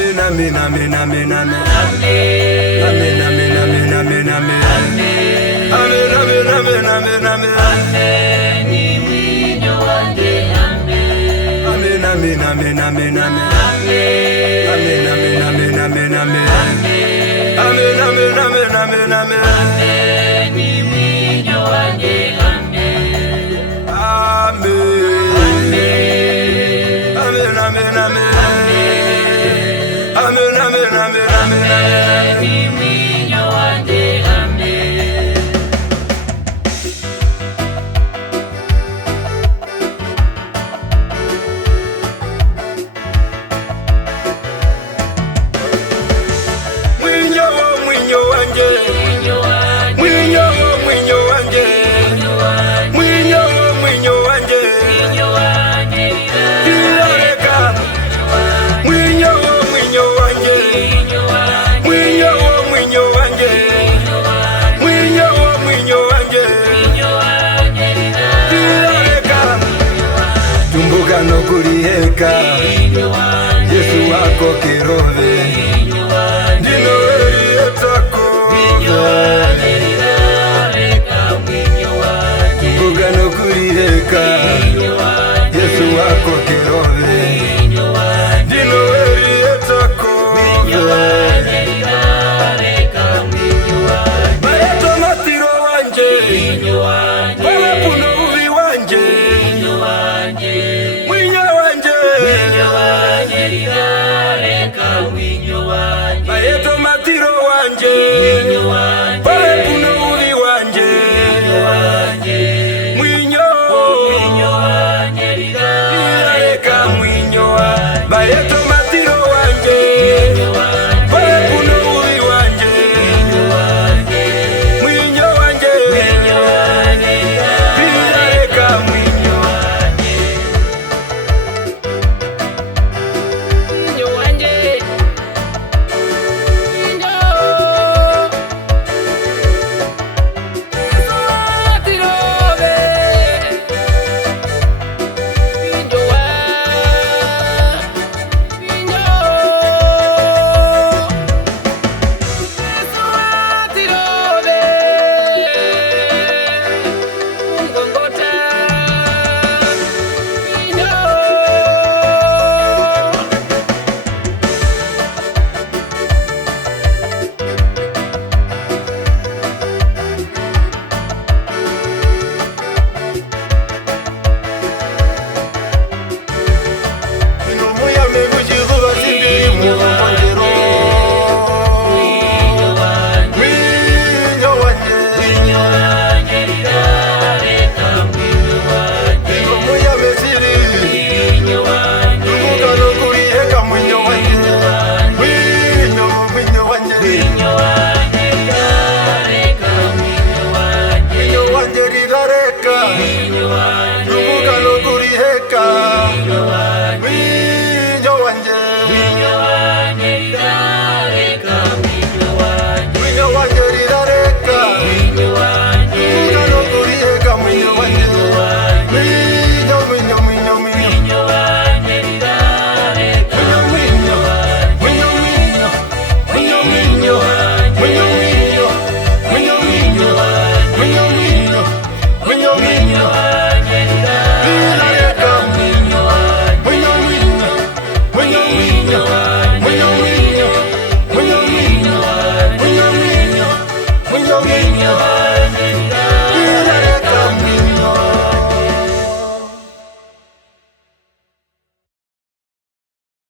amen, amen, amen, amen. Amen, amen, amen, amen, amen. Amen, amen, amen, amen, amen. Muinjo uandje, amen. Amen, amen, amen, amen, amen. Amen, amen, amen, amen, amen. Amen, amen, amen, amen, amen. Muinjo uandje, amen. Amen, amen, amen. Amen, amen, amen, amen. Muinjo uandje, amen. Muinjo, muinjo uandje. Muinjo, muinjo uandje. Muinjo, muinjo uandje. Rizarekako. Muinjo, muinjo uandje. Muinjo, muinjo uandje. Muinjo, muinjo uandje. Rizarekako. Tumbuka nokuliheka Yesu wako kirove